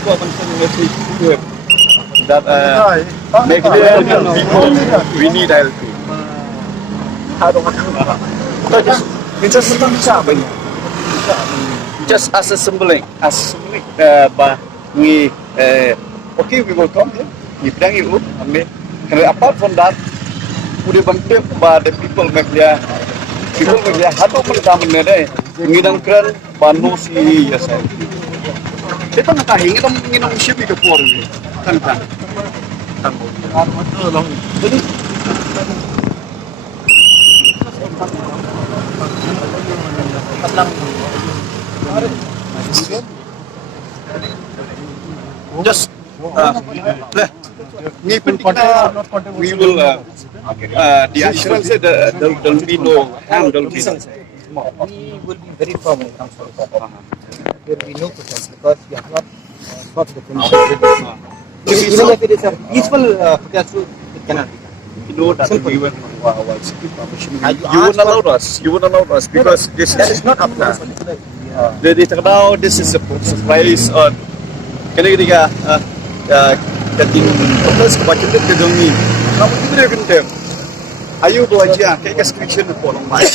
people mention message to him that make clear people we need help. Just as a symbolic, bah we okay we will come here. We bring you up, and apart from that, udah bantu bah the people make dia hatu pertama ni ngidang keren banu si ya saya. Kita nak tahu nginong siapa itu por ni kan. Jadi just we will the assurance said there will be no harm, there will be no. We will be very firm when it comes to the problem. There will be no protest because we have not got the permission. Even if it is a peaceful protest, it cannot be done. You know that we went permission. You wouldn't allow us. You wouldn't allow us because this is not up to us. Now this is a surprise on. Kira-kira kating terus kebaca tu kedongi. Kamu tu dia kentem. Ayo belajar kayak description tu orang main.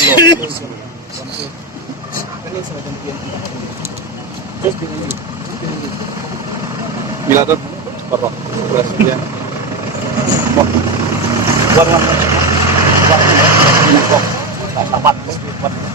Bila tu apa? Berasnya. Warna. Warna.